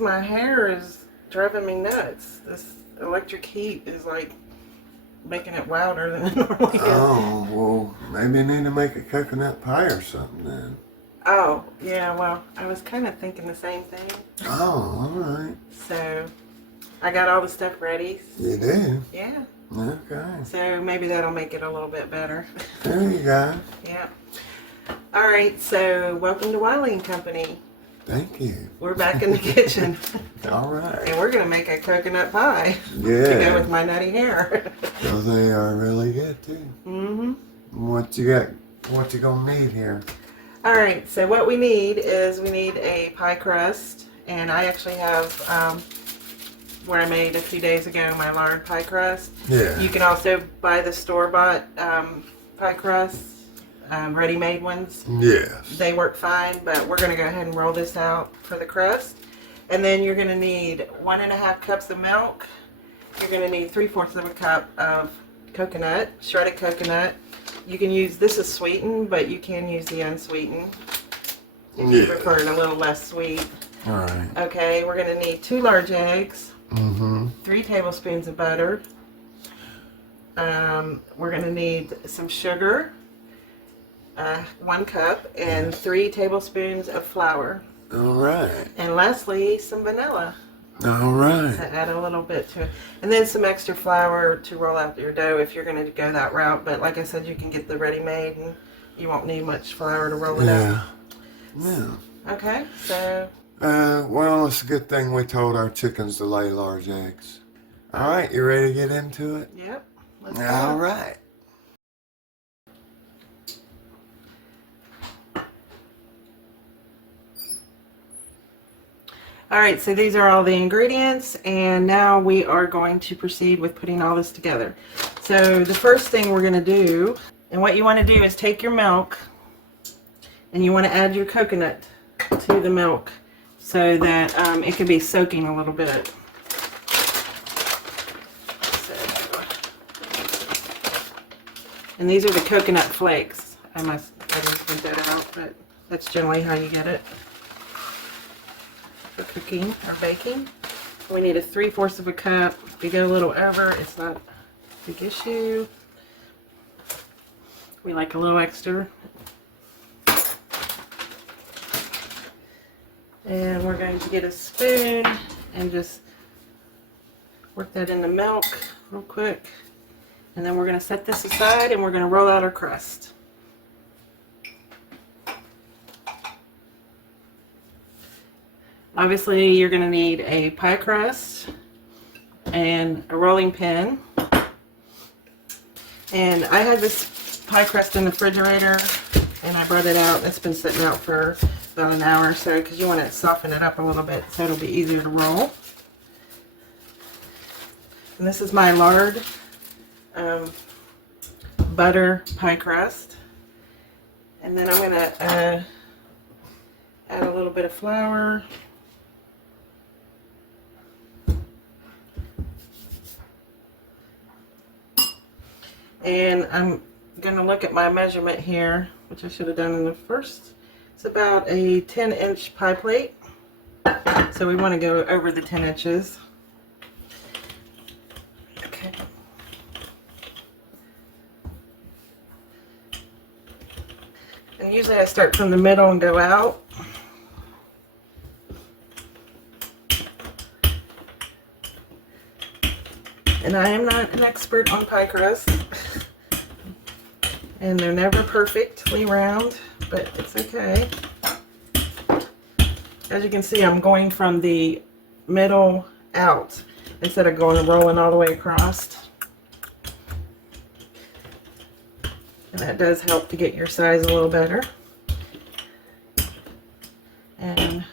because my hair is driving me nuts. This electric heat is like making it wilder than it normally is. Oh, well, maybe you need to make a coconut pie or something then. Oh, yeah, well, I was kind of thinking the same thing. Oh, alright. So, I got all the stuff ready. You do? Yeah. Okay. So, maybe that'll make it a little bit better. There you go. Yeah. Alright, so welcome to Wiley and Company. Thank you. We're back in the kitchen. Alright. And we're going to make a coconut pie. Yeah. To go with my nutty hair. Well, they are really good too. Mm-hmm. What you got? What you gonna need here? Alright, so what we need is we need a pie crust. And I actually have what I made a few days ago, my lard pie crust. Yeah. You can also buy the store-bought pie crusts, ready-made ones. Yes. They work fine, but we're going to go ahead and roll this out for the crust. And then you're going to need 1.5 cups of milk. You're going to need 3/4 of a cup of coconut, shredded coconut. You can use, this is sweetened, but you can use the unsweetened if you prefer it a little less sweet. Alright. Okay, we're going to need 2 large eggs, Mm-hmm. 3 tablespoons of butter. We're going to need some sugar, 1 cup, and 3 tablespoons of flour. Alright. And lastly, some vanilla. Alright. To add a little bit to it. And then some extra flour to roll out your dough if you're going to go that route. But like I said, you can get the ready-made and you won't need much flour to roll it out. Yeah. Okay, so... well, it's a good thing we told our chickens to lay large eggs. Alright, you ready to get into it? Yep. Let's go. Alright. Alright, so these are all the ingredients, and now we are going to proceed with putting all this together. So the first thing we're going to do, and what you want to do is take your milk, and you want to add your coconut to the milk so that it can be soaking a little bit. And these are the coconut flakes. I didn't print that out, but that's generally how you get it. For cooking or baking. We need a 3/4 of a cup. If you go a little over, it's not a big issue. We like a little extra. And we're going to get a spoon and just work that in the milk real quick. And then we're going to set this aside and we're going to roll out our crust. Obviously, you're going to need a pie crust and a rolling pin. And I had this pie crust in the refrigerator and I brought it out. It's been sitting out for about an hour or so because you want to soften it up a little bit so it'll be easier to roll. And this is my lard butter pie crust. And then I'm going to add a little bit of flour. And I'm going to look at my measurement here, which I should have done in the first. It's about a 10-inch pie plate. So we want to go over the 10 inches. Okay. And usually I start from the middle and go out. And I am not an expert on pie crust. And they're never perfectly round, but it's okay. As you can see, I'm going from the middle out instead of rolling all the way across. And that does help to get your size a little better. And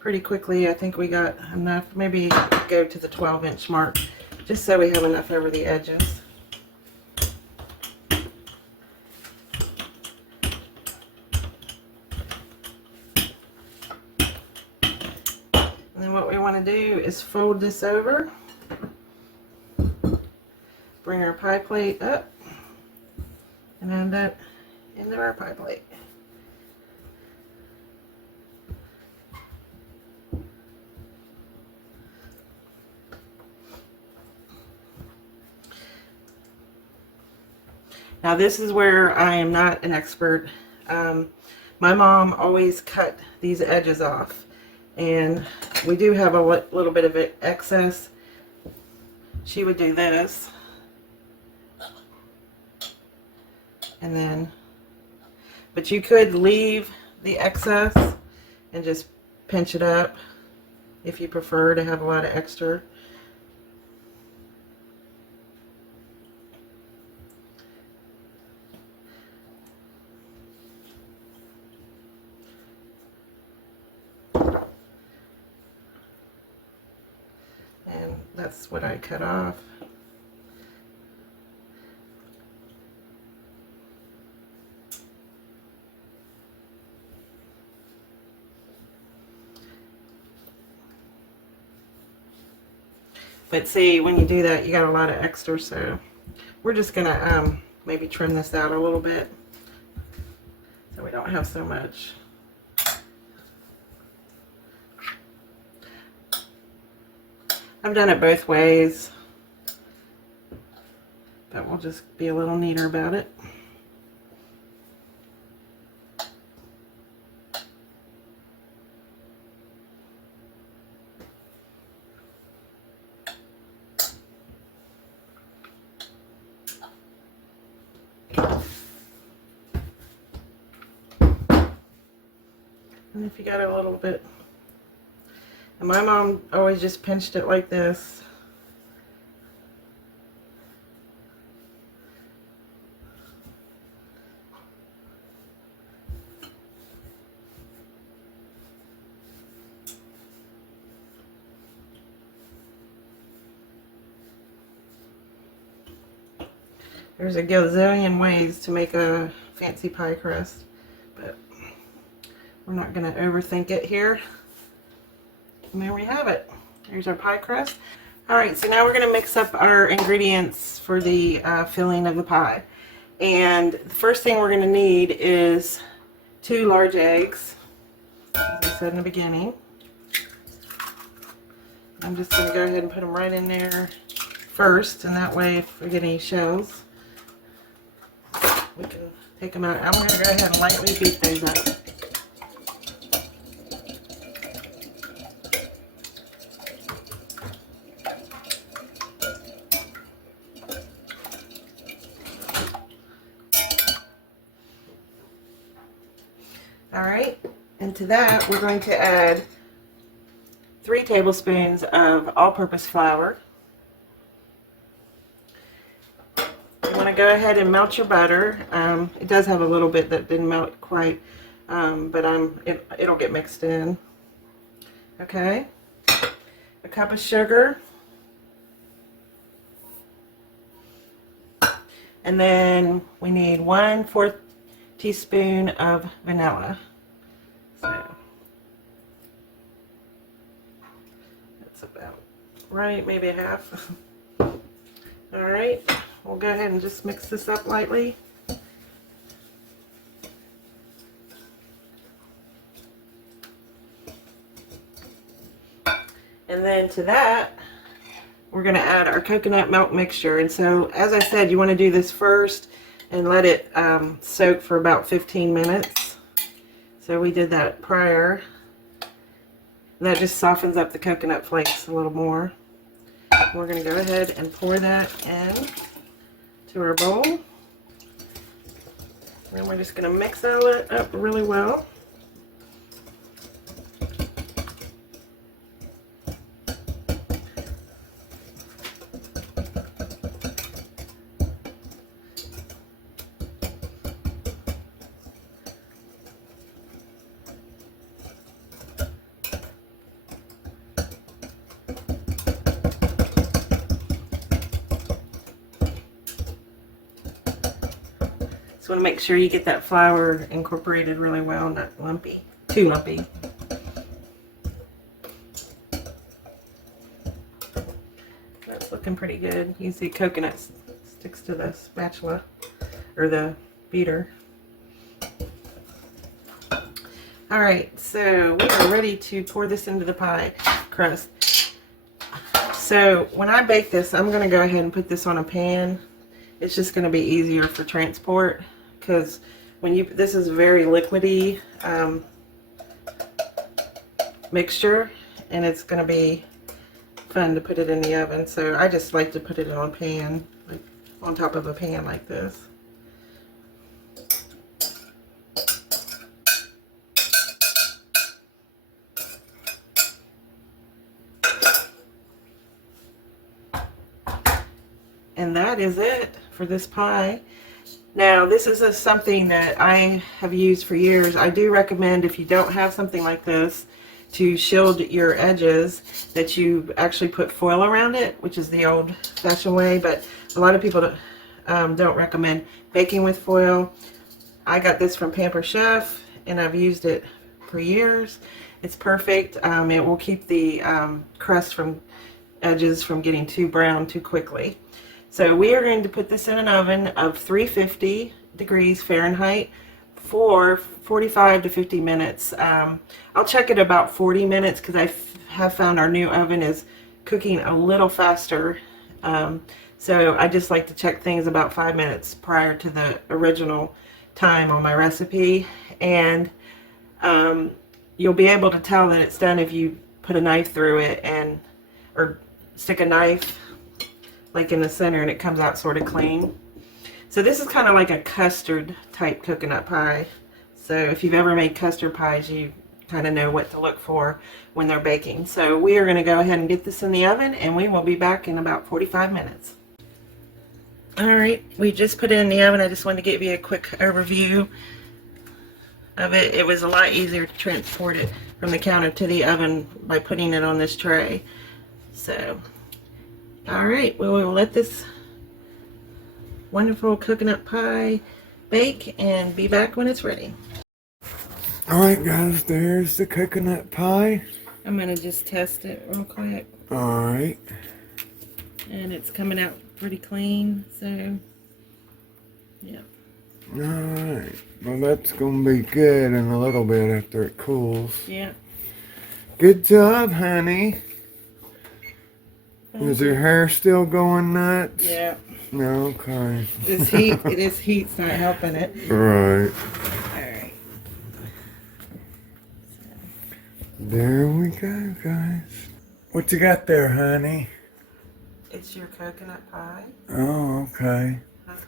pretty quickly, I think we got enough. Maybe go to the 12-inch mark, just so we have enough over the edges. And then what we want to do is fold this over, bring our pie plate up, and add that into our pie plate. Now this is where I am not an expert. My mom always cut these edges off, and we do have a little bit of excess. She would do this, and then, but you could leave the excess and just pinch it up if you prefer to have a lot of extra. And that's what I cut off. But see, when you do that, you got a lot of extra, so we're just gonna maybe trim this out a little bit so we don't have so much. I've done it both ways, but we'll just be a little neater about it. And if you got a little bit, and my mom always just pinched it like this. There's a gazillion ways to make a fancy pie crust, but we're not going to overthink it here. And there we have it. There's our pie crust. Alright, so now we're going to mix up our ingredients for the filling of the pie. And the first thing we're going to need is 2 large eggs, as I said in the beginning. I'm just going to go ahead and put them right in there first, and that way if we get any shells, we can take them out. I'm going to go ahead and lightly beat those up. Alright, and to that we're going to add 3 tablespoons of all-purpose flour. You want to go ahead and melt your butter. It does have a little bit that didn't melt quite, but it'll get mixed in. Okay, a cup of sugar, and then we need 1/4 teaspoon of vanilla. So that's about right, maybe a half. All right, we'll go ahead and just mix this up lightly. And then to that, we're going to add our coconut milk mixture. And so, as I said, you want to do this first and let it soak for about 15 minutes. So we did that prior. That just softens up the coconut flakes a little more. We're going to go ahead and pour that in to our bowl. And we're just going to mix all it up really well. Just want to make sure you get that flour incorporated really well, not lumpy, too lumpy. That's looking pretty good. You see coconut sticks to the spatula or the beater. Alright, so we are ready to pour this into the pie crust. So when I bake this, I'm going to go ahead and put this on a pan it's just going to be easier for transport, because when you, this is very liquidy mixture, and it's going to be fun to put it in the oven. So I just like to put it on a pan, like on top of a pan like this. And that is it for this pie. Now, this is something that I have used for years. I do recommend, if you don't have something like this, to shield your edges, that you actually put foil around it, which is the old-fashioned way, but a lot of people don't recommend baking with foil. I got this from Pamper Chef, and I've used it for years. It's perfect. It will keep the crust from edges from getting too brown too quickly. So we are going to put this in an oven of 350 degrees Fahrenheit for 45 to 50 minutes. I'll check it about 40 minutes because I have found our new oven is cooking a little faster. So I just like to check things about 5 minutes prior to the original time on my recipe. And you'll be able to tell that it's done if you put a knife through it, or stick a knife like in the center, and it comes out sort of clean. So this is kind of like a custard type coconut pie. So if you've ever made custard pies, you kind of know what to look for when they're baking. So we are going to go ahead and get this in the oven, and we will be back in about 45 minutes. Alright, we just put it in the oven. I just wanted to give you a quick overview of it. It was a lot easier to transport it from the counter to the oven by putting it on this tray. So, alright, well, we will let this wonderful coconut pie bake and be back when it's ready. Alright guys, there's the coconut pie. I'm going to just test it real quick. Alright. And it's coming out pretty clean, so yeah. Alright. Well, that's going to be good in a little bit after it cools. Yeah. Good job, honey. Is your hair still going nuts? Yeah. No, okay. This heat's not helping it. Right. Alright. There we go, guys. What you got there, honey? It's your coconut pie. Oh, okay.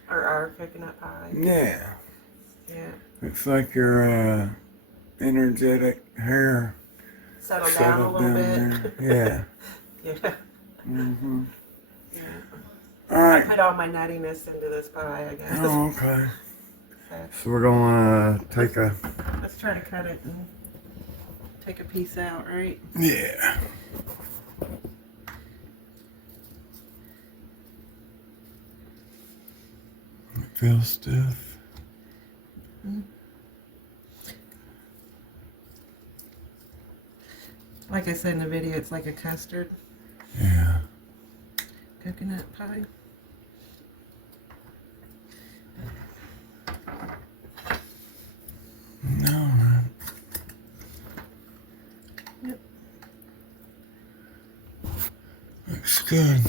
Or our coconut pie. Yeah. Yeah. Looks like your energetic hair Settle down a little bit. There. Yeah. Yeah. Mm-hmm. Yeah. All right. I put all my nuttiness into this pie, I guess. Oh, okay. So we're gonna take a... Let's try to cut it and take a piece out, right? Yeah. It feels stiff. Mm. Like I said in the video, it's like a custard. Yeah. Coconut pie. No, man. Yep. Looks good.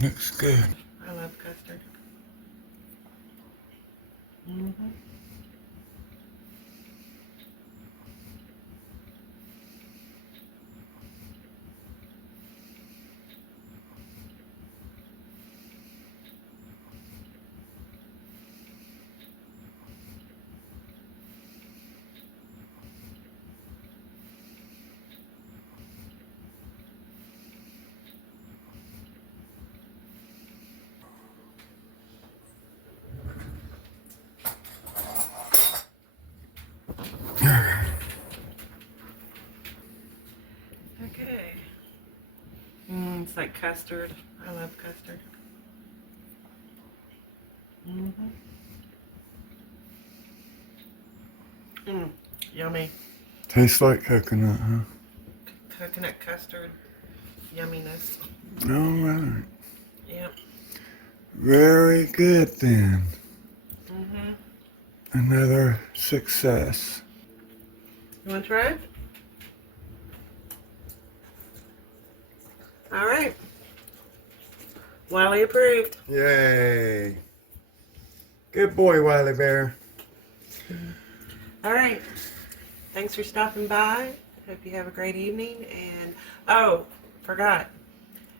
Looks good. I love custard. Mm-hmm. Okay. It's like custard. I love custard. Yummy. Tastes like coconut, huh? Coconut custard. Yumminess. All right. Yep. Very good then. Mm-hmm. Another success. You want to try it? All right. Wiley approved. Yay. Good boy, Wiley Bear. All right. Thanks for stopping by. Hope you have a great evening. And, oh, forgot.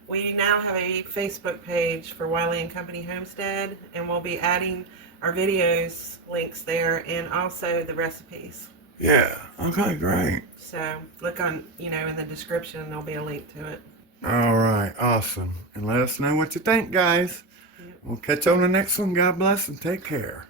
We now have a Facebook page for Wiley and Company Homestead, and we'll be adding our videos links there and also the recipes. Yeah. Okay, great. So look on, in the description, there'll be a link to it. All right, awesome. And let us know what you think, guys. Yep. We'll catch you on the next one. God bless and take care.